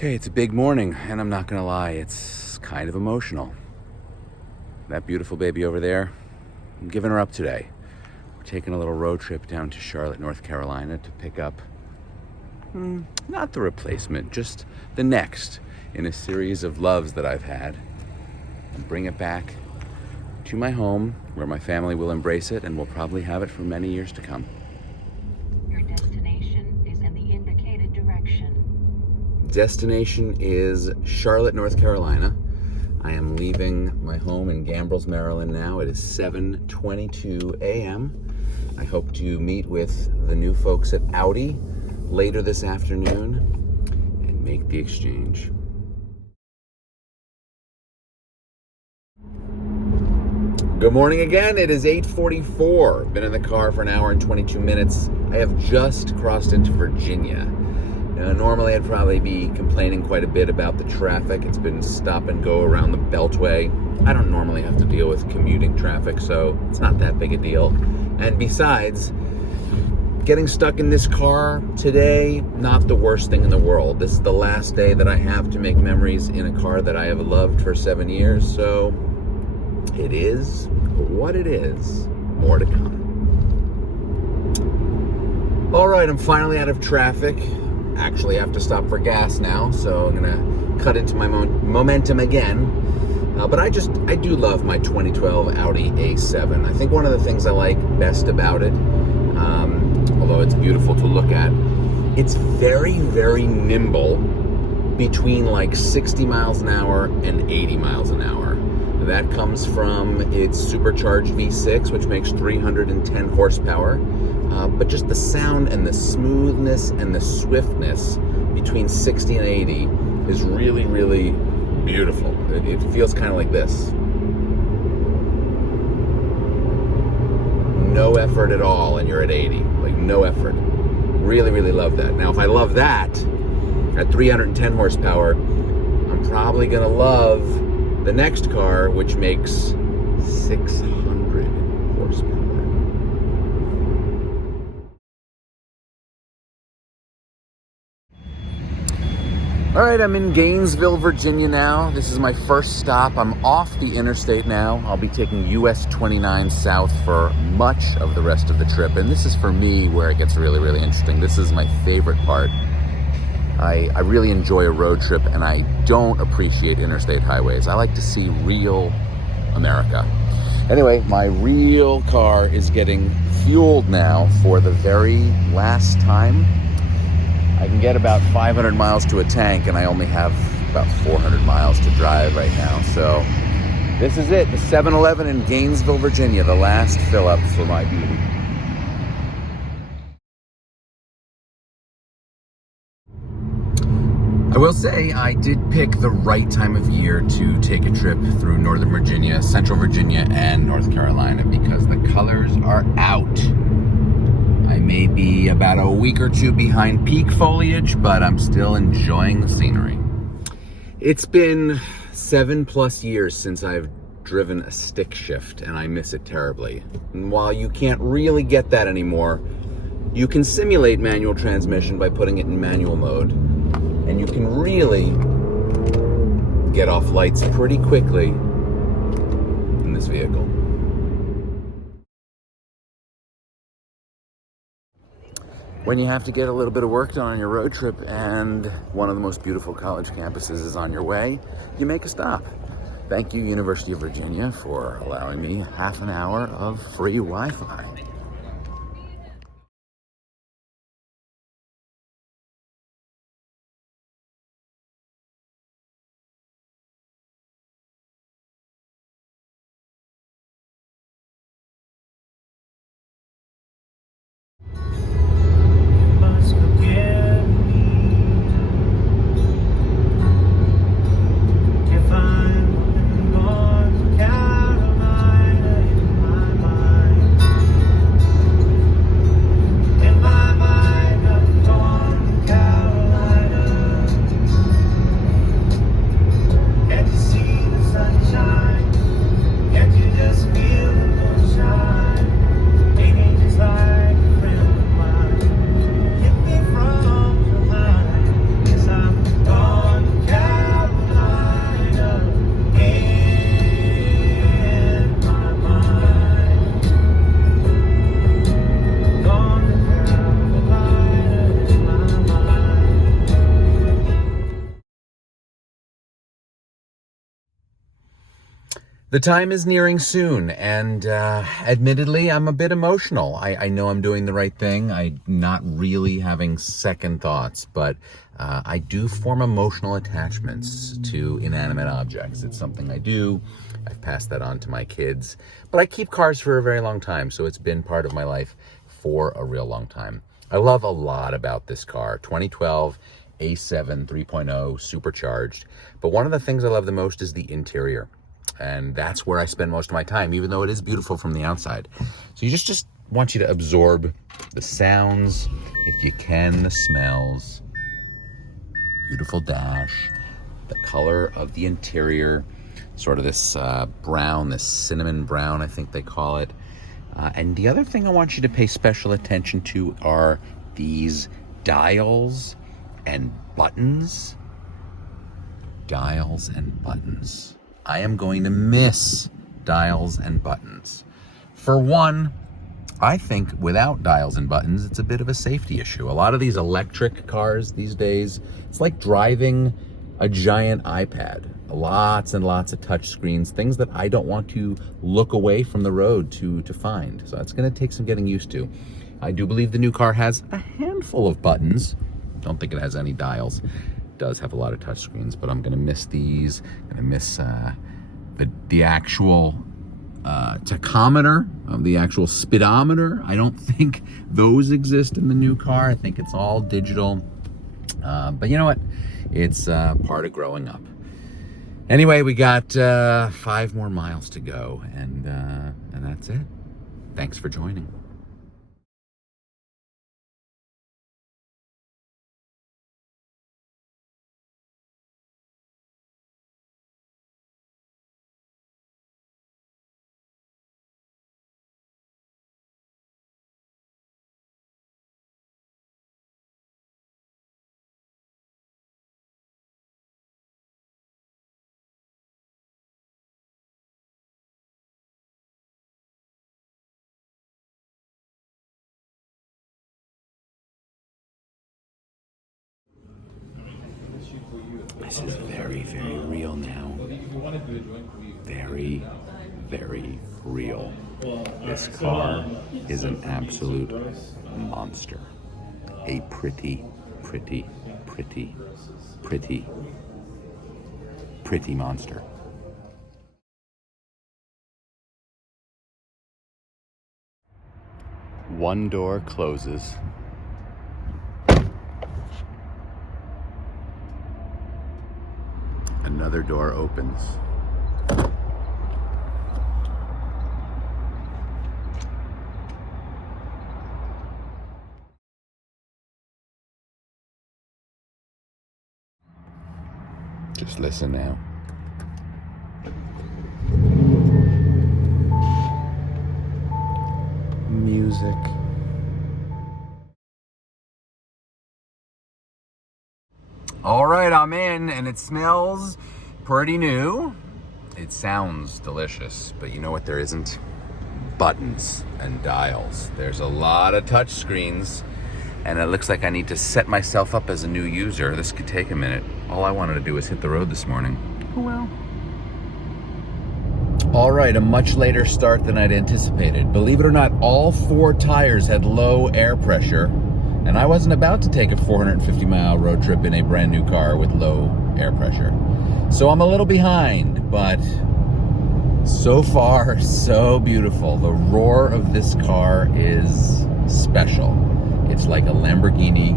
Okay, it's a big morning, and I'm not gonna lie, it's kind of emotional. That beautiful baby over there, I'm giving her up today. We're taking a little road trip down to Charlotte, North Carolina to pick up, not the replacement, just the next in a series of loves that I've had, and bring it back to my home where my family will embrace it and will probably have it for many years to come. Your destination is in the indicated direction. Destination is Charlotte, North Carolina. I am leaving my home in Gambrills, Maryland now. It is 7:22 a.m. I hope to meet with the new folks at Audi later this afternoon and make the exchange. Good morning again. It is 8:44. Been in the car for an hour and 22 minutes. I have just crossed into Virginia. Normally I'd probably be complaining quite a bit about the traffic. It's been stop and go around the Beltway. I don't normally have to deal with commuting traffic, so it's not that big a deal. And besides, getting stuck in this car today, not the worst thing in the world. This is the last day that I have to make memories in a car that I have loved for 7 years, so it is what it is. More to come. All right, I'm finally out of traffic. Actually have to stop for gas now, so I'm gonna cut into my momentum again. But I do love my 2012 Audi A7. I think one of the things I like best about it, although it's beautiful to look at, it's very, very nimble between like 60 miles an hour and 80 miles an hour. That comes from its supercharged V6, which makes 310 horsepower. But just the sound and the smoothness and the swiftness between 60 and 80 is really, really beautiful. It feels kind of like this. No effort at all, and you're at 80. Like, no effort. Really, really love that. Now, if I love that at 310 horsepower, I'm probably going to love the next car, which makes 600 horsepower. All right, I'm in Gainesville, Virginia now. This is my first stop. I'm off the interstate now. I'll be taking US 29 south for much of the rest of the trip. And this is, for me, where it gets really, really interesting. This is my favorite part. I really enjoy a road trip, and I don't appreciate interstate highways. I like to see real America. Anyway, my real car is getting fueled now for the very last time. I can get about 500 miles to a tank, and I only have about 400 miles to drive right now. So this is it, the 7-Eleven in Gainesville, Virginia, the last fill-up for my beauty. I will say I did pick the right time of year to take a trip through Northern Virginia, Central Virginia, and North Carolina because the colors are out. I may be about a week or two behind peak foliage, but I'm still enjoying the scenery. It's been 7+ years since I've driven a stick shift, and I miss it terribly. And while you can't really get that anymore, you can simulate manual transmission by putting it in manual mode, and you can really get off lights pretty quickly in this vehicle. When you have to get a little bit of work done on your road trip and one of the most beautiful college campuses is on your way, you make a stop. Thank you, University of Virginia, for allowing me half an hour of free Wi-Fi. The time is nearing soon, and admittedly, I'm a bit emotional. I know I'm doing the right thing. I'm not really having second thoughts, but I do form emotional attachments to inanimate objects. It's something I do. I've passed that on to my kids, but I keep cars for a very long time, so it's been part of my life for a real long time. I love a lot about this car. 2012 A7 3.0 supercharged, but one of the things I love the most is the interior. And that's where I spend most of my time, even though it is beautiful from the outside. So you just want you to absorb the sounds, if you can, the smells, beautiful dash, the color of the interior, sort of this brown, this cinnamon brown, I think they call it. And the other thing I want you to pay special attention to are these dials and buttons. Dials and buttons. I am going to miss dials and buttons. For one, I think without dials and buttons, it's a bit of a safety issue. A lot of these electric cars these days, it's like driving a giant iPad. Lots and lots of touch screens, things that I don't want to look away from the road to find. So it's going to take some getting used to. I do believe the new car has a handful of buttons. Don't think it has any dials. Does have a lot of touch screens, but I'm gonna miss these. Gonna miss the actual tachometer, the actual speedometer. I don't think those exist in the new car. I think it's all digital. But you know what? It's part of growing up. Anyway, we got 5 more miles to go, and that's it. Thanks for joining. This is very, very real now. Very, very real. This car is an absolute monster. A pretty, pretty, pretty, pretty, pretty monster. One door closes. Another door opens. Just listen now. Music. All right, I'm in, and it smells pretty new. It sounds delicious, but you know what there isn't? Buttons and dials. There's a lot of touch screens, and it looks like I need to set myself up as a new user. This could take a minute. All I wanted to do was hit the road this morning. Oh well. All right, a much later start than I'd anticipated. Believe it or not, all 4 tires had low air pressure. And I wasn't about to take a 450-mile road trip in a brand new car with low air pressure. So I'm a little behind, but so far, so beautiful. The roar of this car is special. It's like a Lamborghini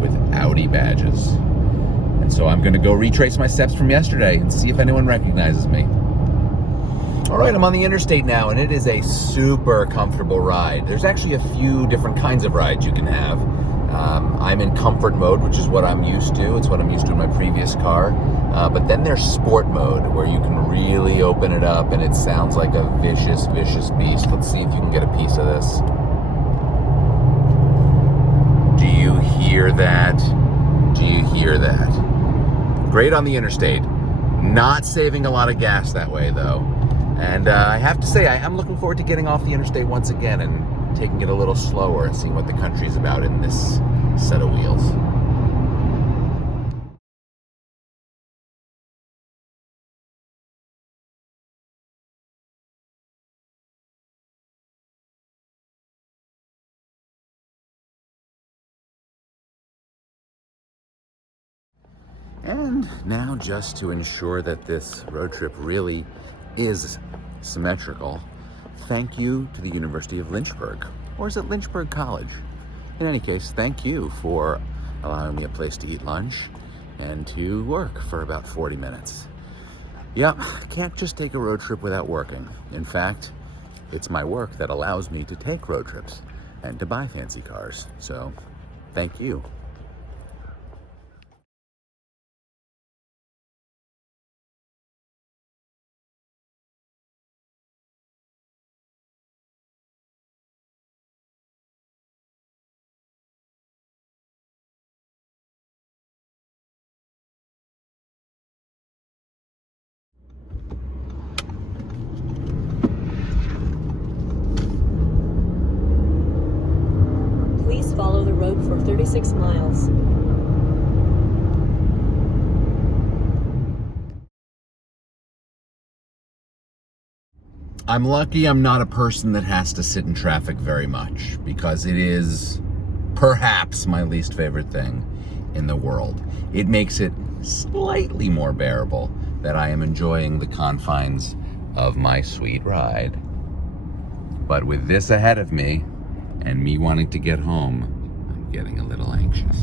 with Audi badges. And so I'm gonna go retrace my steps from yesterday and see if anyone recognizes me. All right, I'm on the interstate now, and it is a super comfortable ride. There's actually a few different kinds of rides you can have. I'm in comfort mode, which is what I'm used to. It's what I'm used to in my previous car. But then there's sport mode, where you can really open it up, and it sounds like a vicious, vicious beast. Let's see if you can get a piece of this. Do you hear that? Do you hear that? Great on the interstate. Not saving a lot of gas that way, though. And I have to say, I am looking forward to getting off the interstate once again and taking it a little slower and seeing what the country's about in this set of wheels. And now, just to ensure that this road trip really is symmetrical, thank you to the University of Lynchburg. Or is it Lynchburg College? In any case, thank you for allowing me a place to eat lunch and to work for about 40 minutes. Yep, can't just take a road trip without working. In fact, it's my work that allows me to take road trips and to buy fancy cars. So, thank you. Please follow the road for 36 miles. I'm lucky I'm not a person that has to sit in traffic very much, because it is perhaps my least favorite thing in the world. It makes it slightly more bearable that I am enjoying the confines of my sweet ride. But with this ahead of me and me wanting to get home, I'm getting a little anxious.